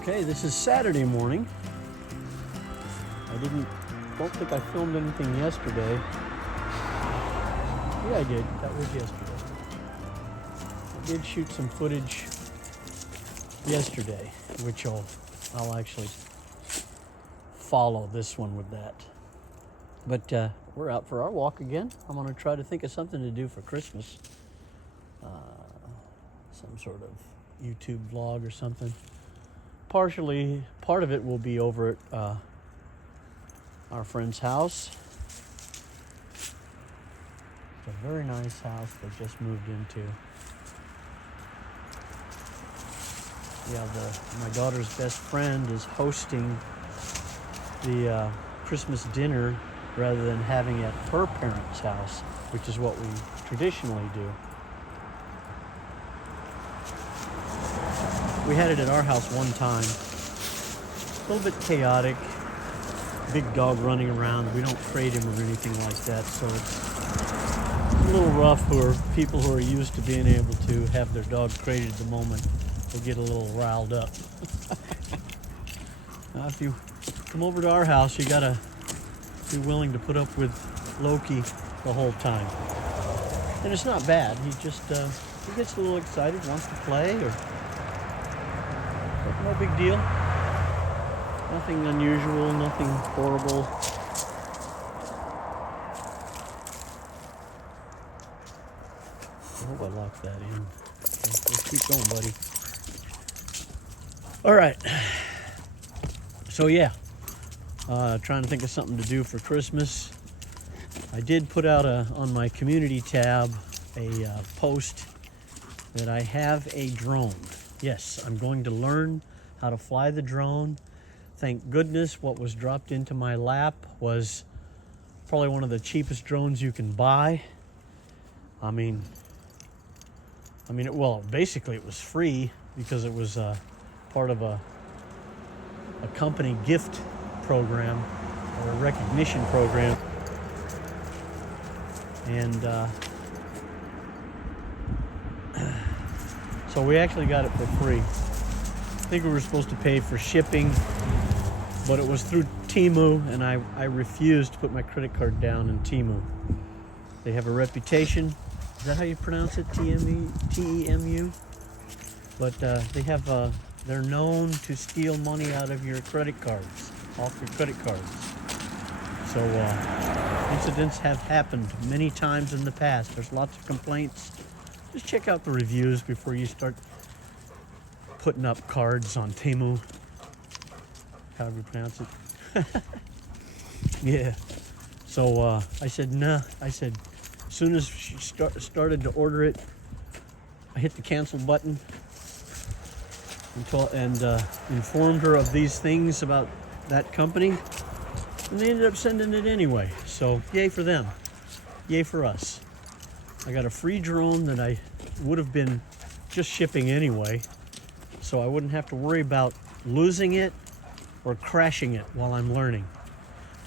Okay, this is Saturday morning. Don't think I filmed anything yesterday. Yeah, I did. That was yesterday. I did shoot some footage yesterday, which I'll actually follow this one with that. But we're out for our walk again. I'm going to try to think of something to do for Christmas. Some sort of YouTube vlog or something. Part of it will be over at our friend's house. It's a very nice house they just moved into. Yeah, my daughter's best friend is hosting the Christmas dinner rather than having it at her parents' house, which is what we traditionally do. We had it at our house one time. A little bit chaotic. Big dog running around. We don't trade him or anything like that, so it's a little rough for people who are used to being able to have their dog crated at the moment. They get a little riled up. Now, if you come over to our house, you gotta be willing to put up with Loki the whole time. And it's not bad. He just he gets a little excited, wants to play, but no big deal. Nothing unusual, nothing horrible. I hope I locked that in. Let's keep going, buddy. All right. So yeah, trying to think of something to do for Christmas. I did put out on my community tab a post that I have a drone. Yes, I'm going to learn how to fly the drone. Thank goodness what was dropped into my lap was probably one of the cheapest drones you can buy. Basically it was free because it was part of a company gift program or a recognition program. And so we actually got it for free. I think we were supposed to pay for shipping, but it was through Temu, and I refused to put my credit card down in Temu. They have a reputation. Is that how you pronounce it? T-E-M-U? But they're known to steal money out of your credit cards, off your credit cards. So incidents have happened many times in the past. There's lots of complaints. Just check out the reviews before you start putting up cards on Temu, however you pronounce it. Yeah. So I said, nah. I said, as soon as she started to order it, I hit the cancel button and informed her of these things about that company. And they ended up sending it anyway. So yay for them. Yay for us. I got a free drone that I would have been just shipping anyway. So I wouldn't have to worry about losing it or crashing it while I'm learning.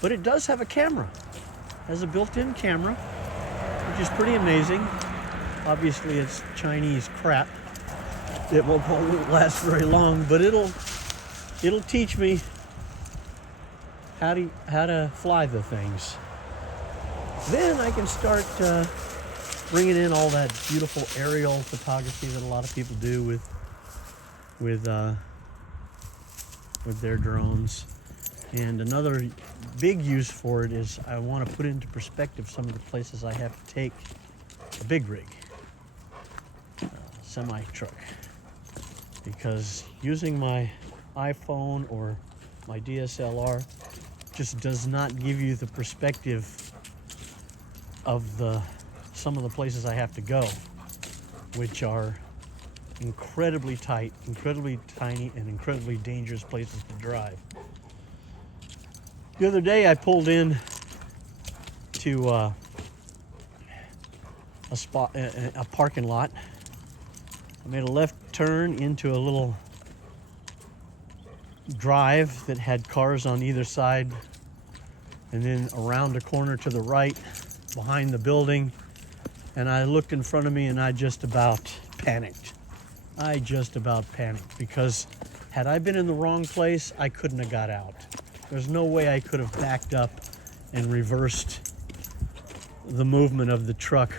But it does have a camera. It has a built-in camera, which is pretty amazing. Obviously it's Chinese crap. It won't last very long, but it'll teach me how to fly the things. Then I can start bringing in all that beautiful aerial photography that a lot of people do with their drones. And another big use for it is I want to put into perspective some of the places I have to take a big rig, semi truck, because using my iPhone or my DSLR just does not give you the perspective of some of the places I have to go, which are incredibly tight, incredibly tiny, and incredibly dangerous places to drive. The other day I pulled in to a parking lot. I made a left turn into a little drive that had cars on either side, and then around a corner to the right behind the building, and I looked in front of me and I just about panicked. because Had I been in the wrong place, I couldn't have got out. There's no way I could have backed up and reversed the movement of the truck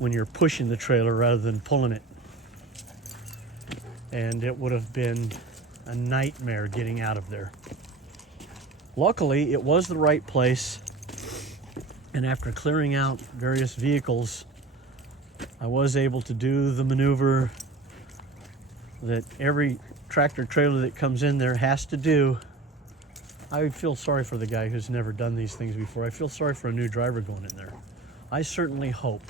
when you're pushing the trailer rather than pulling it. And it would have been a nightmare getting out of there. Luckily, it was the right place, and after clearing out various vehicles, I was able to do the maneuver that every tractor trailer that comes in there has to do. I would feel sorry for the guy who's never done these things before. I feel sorry for a new driver going in there. I certainly hope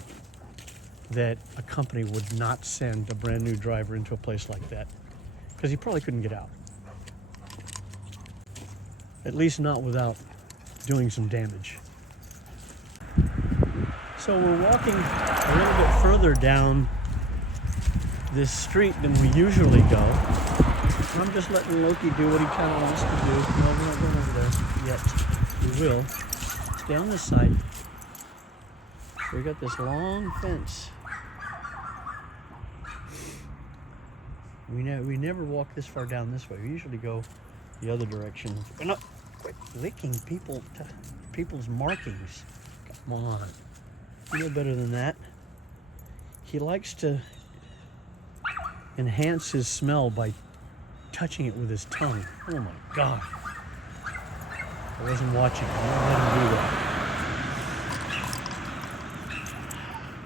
that a company would not send a brand new driver into a place like that, because he probably couldn't get out. At least not without doing some damage. So we're walking a little bit further down this street than we usually go. I'm just letting Loki do what he kind of wants to do. No, we're not going over there yet. We will. Stay on this side. We got this long fence. We never walk this far down this way. We usually go the other direction. We're not quit licking people's markings. Come on. You know better than that. He likes to enhance his smell by touching it with his tongue. Oh my God. I wasn't watching. I don't let him do that.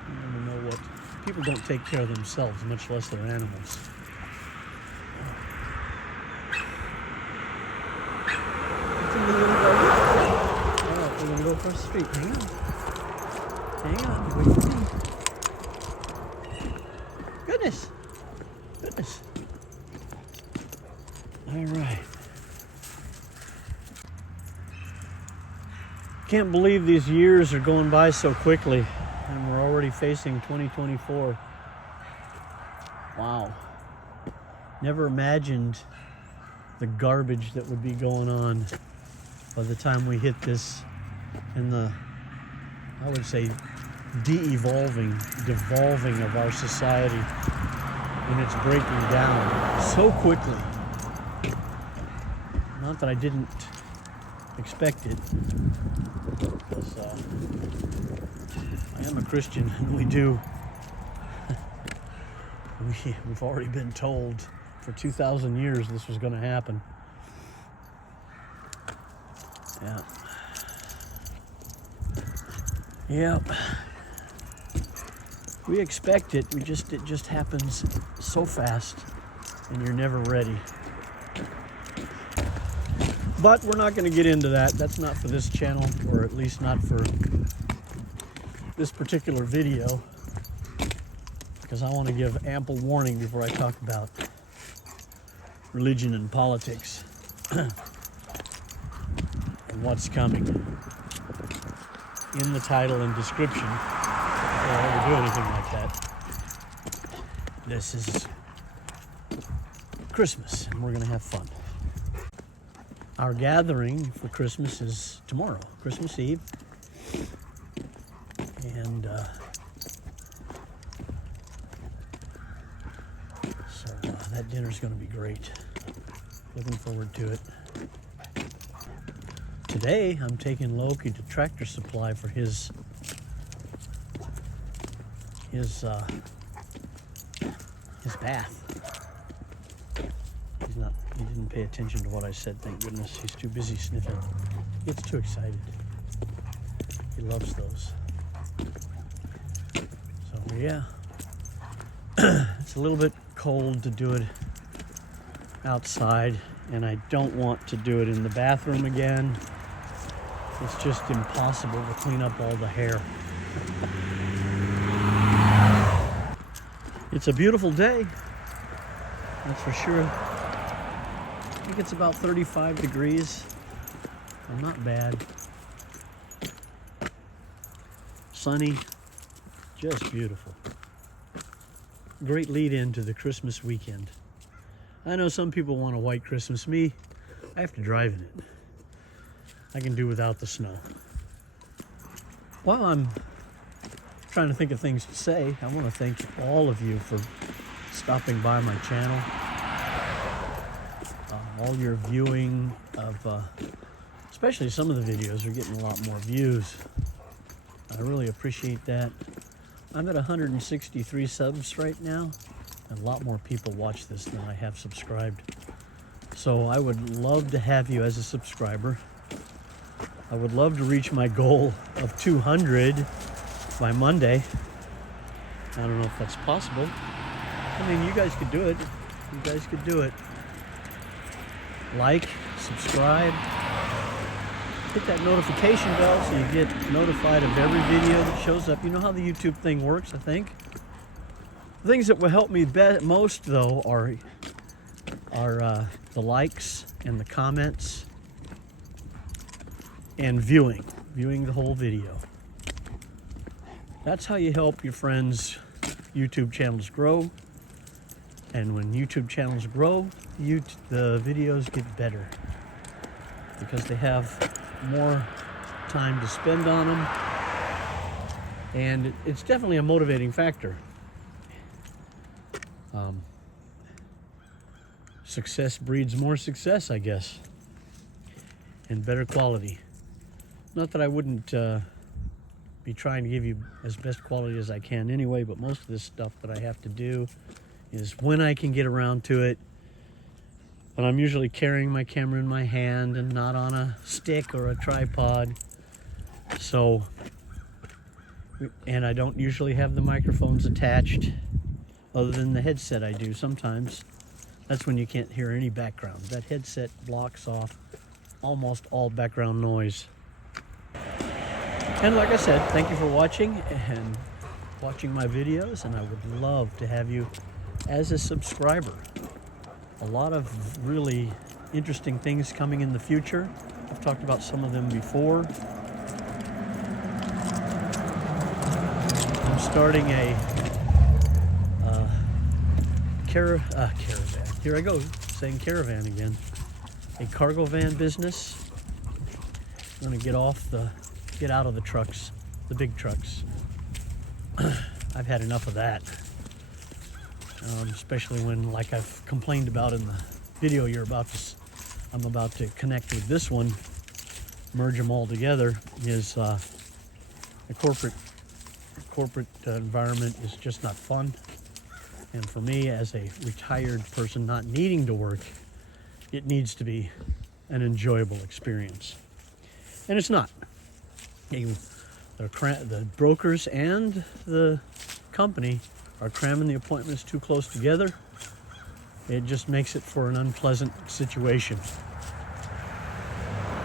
You never know what. People don't take care of themselves, much less their animals. We're gonna go across the street. Hang on. Hang on. Wait for me. Goodness. Goodness. All right. Can't believe these years are going by so quickly, and we're already facing 2024. Wow. Never imagined the garbage that would be going on by the time we hit this in the, I would say, devolving of our society, and it's breaking down so quickly. Not that I didn't expect it, because I am a Christian, and we've already been told for 2,000 years this was going to happen. Yeah. Yep. We expect it. It just happens so fast, and you're never ready. But we're not going to get into that. That's not for this channel, or at least not for this particular video, because I want to give ample warning before I talk about religion and politics and what's coming in the title and description before I ever do anything like that. This is Christmas, and we're going to have fun. Our gathering for Christmas is tomorrow, Christmas Eve. And so that dinner's going to be great. Looking forward to it. Today, I'm taking Loki to Tractor Supply for his bath. He didn't pay attention to what I said, thank goodness. He's too busy sniffing. He gets too excited. He loves those. So yeah, it's a little bit cold to do it outside, and I don't want to do it in the bathroom again. It's just impossible to clean up all the hair. It's a beautiful day, that's for sure. I think it's about 35 degrees. So not bad. Sunny, just beautiful. Great lead in to the Christmas weekend. I know some people want a white Christmas. Me, I have to drive in it. I can do without the snow. While I'm trying to think of things to say, I want to thank all of you for stopping by my channel. all your viewing of, especially some of the videos are getting a lot more views. I really appreciate that. I'm at 163 subs right now, and a lot more people watch this than I have subscribed. So I would love to have you as a subscriber. I would love to reach my goal of 200 by Monday. I don't know if that's possible. I mean, you guys could do it. You guys could do it. Like, subscribe, hit that notification bell so you get notified of every video that shows up. You know how the YouTube thing works, I think. The things that will help me most, though, are the likes and the comments and viewing the whole video. That's how you help your friends' YouTube channels grow. And when YouTube channels grow, the videos get better because they have more time to spend on them. And it's definitely a motivating factor. Success breeds more success, I guess, and better quality. Not that I wouldn't be trying to give you as best quality as I can anyway, but most of this stuff that I have to do is when I can get around to it. But I'm usually carrying my camera in my hand and not on a stick or a tripod. So, and I don't usually have the microphones attached, other than the headset I do sometimes. That's when you can't hear any background. That headset blocks off almost all background noise. And like I said, thank you for watching and watching my videos, and I would love to have you as a subscriber. A lot of really interesting things coming in the future. I've talked about some of them before. I'm starting a caravan. Here I go, saying caravan again. A cargo van business. I'm gonna get out of the trucks, the big trucks. I've had enough of that. Especially when, like I've complained about in the video I'm about to connect with this one, merge them all together, is a corporate environment is just not fun. And for me, as a retired person not needing to work, it needs to be an enjoyable experience. And it's not. The brokers and the company are cramming the appointments too close together. It just makes it for an unpleasant situation.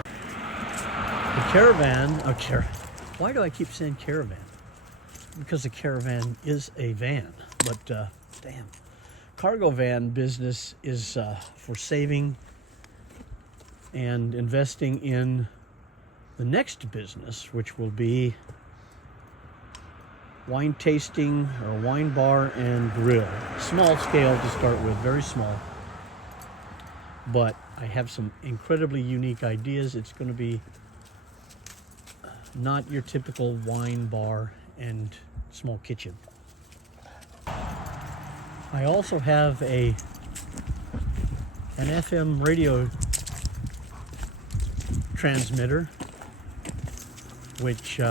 The caravan, why do I keep saying caravan? Because a caravan is a van, but damn. Cargo van business is for saving and investing in the next business, which will be wine tasting or wine bar and grill. Small scale to start with, very small. But I have some incredibly unique ideas. It's going to be not your typical wine bar and small kitchen. I also have an FM radio transmitter, which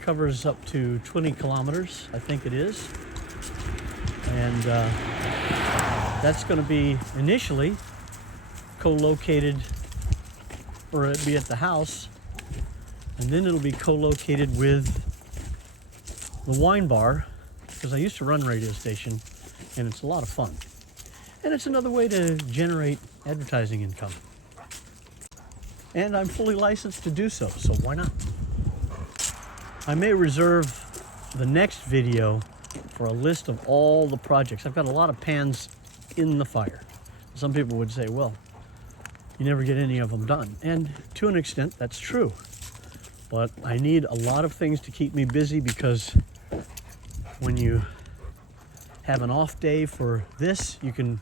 covers up to 20 kilometers, I think it is. And that's going to be initially co-located, or it'll be at the house, and then it'll be co-located with the wine bar, because I used to run a radio station, and it's a lot of fun. And it's another way to generate advertising income. And I'm fully licensed to do so why not? I may reserve the next video for a list of all the projects. I've got a lot of pans in the fire. Some people would say, well, you never get any of them done. And to an extent, that's true. But I need a lot of things to keep me busy, because when you have an off day for this, you can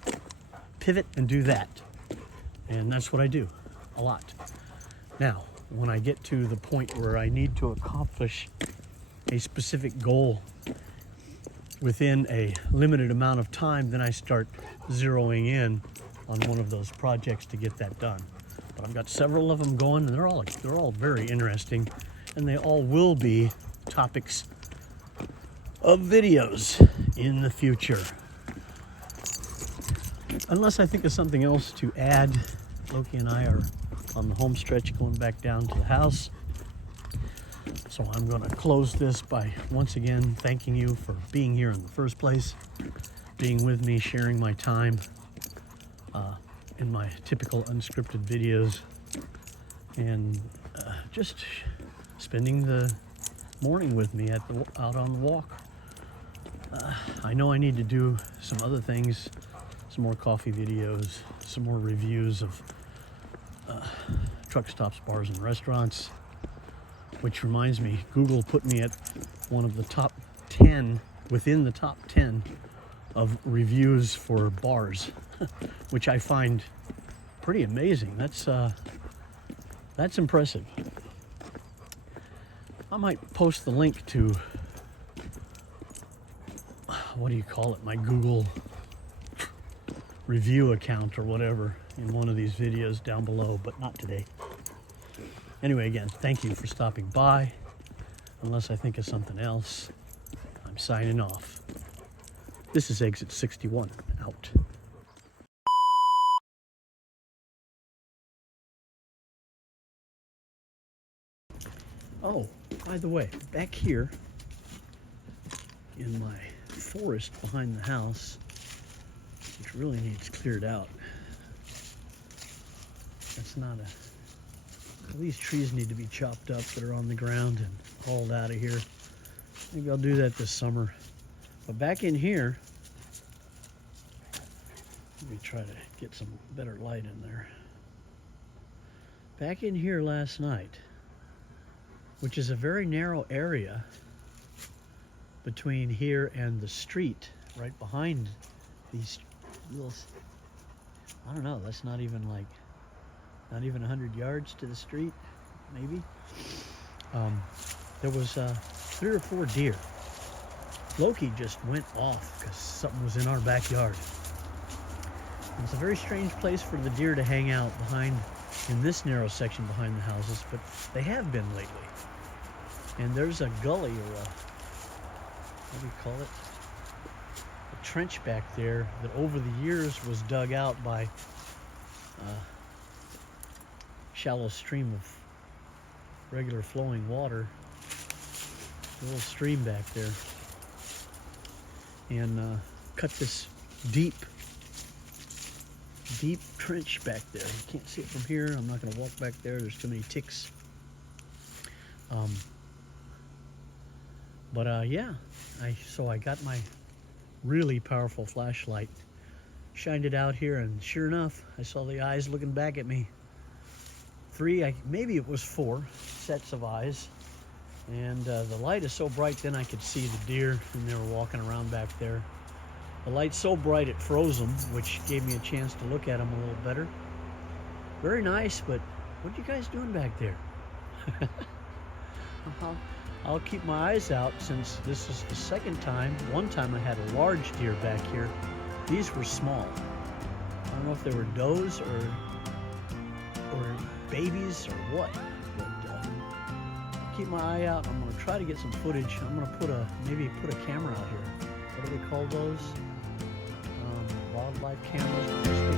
pivot and do that. And that's what I do, a lot. Now, when I get to the point where I need to accomplish a specific goal within a limited amount of time, then I start zeroing in on one of those projects to get that done. But I've got several of them going, and they're all very interesting, and they all will be topics of videos in the future. Unless I think of something else to add, Loki and I are on the home stretch going back down to the house. So I'm going to close this by once again thanking you for being here in the first place, being with me, sharing my time in my typical unscripted videos, and just spending the morning with me out on the walk. I know I need to do some other things, some more coffee videos, some more reviews of truck stops, bars, and restaurants. Which reminds me, Google put me at one of the top 10, within the top 10 of reviews for bars, which I find pretty amazing. That's impressive. I might post the link to, what do you call it, my Google review account or whatever in one of these videos down below, but not today. Anyway, again, thank you for stopping by. Unless I think of something else, I'm signing off. This is Exit 61, out. Oh, by the way, back here in my forest behind the house, which really needs cleared out. That's not a... These trees need to be chopped up that are on the ground and hauled out of here. Maybe I'll do that this summer. But back in here, let me try to get some better light in there. Back in here last night, which is a very narrow area between here and the street, right behind these little, I don't know, that's not even 100 yards to the street, maybe. There was 3 or 4 deer. Loki just went off because something was in our backyard. It's a very strange place for the deer to hang out behind, in this narrow section behind the houses, but they have been lately. And there's a gully, or what do you call it? A trench back there that over the years was dug out by shallow stream of regular flowing water, a little stream back there, and cut this deep trench back there. You can't see it from here. I'm not going to walk back there. There's too many ticks. Yeah, so I got my really powerful flashlight, shined it out here, and sure enough, I saw the eyes looking back at me. 3, maybe it was 4 sets of eyes, and the light is so bright then I could see the deer, and they were walking around back there. The light's so bright it froze them, which gave me a chance to look at them a little better. Very nice, but what are you guys doing back there? I'll keep my eyes out, since this is the second time. One time I had a large deer back here. These were small. I don't know if they were does or babies or what, but I'll keep my eye out. I'm going to try to get some footage. I'm going to maybe put a camera out here. What do they call those? Wildlife cameras.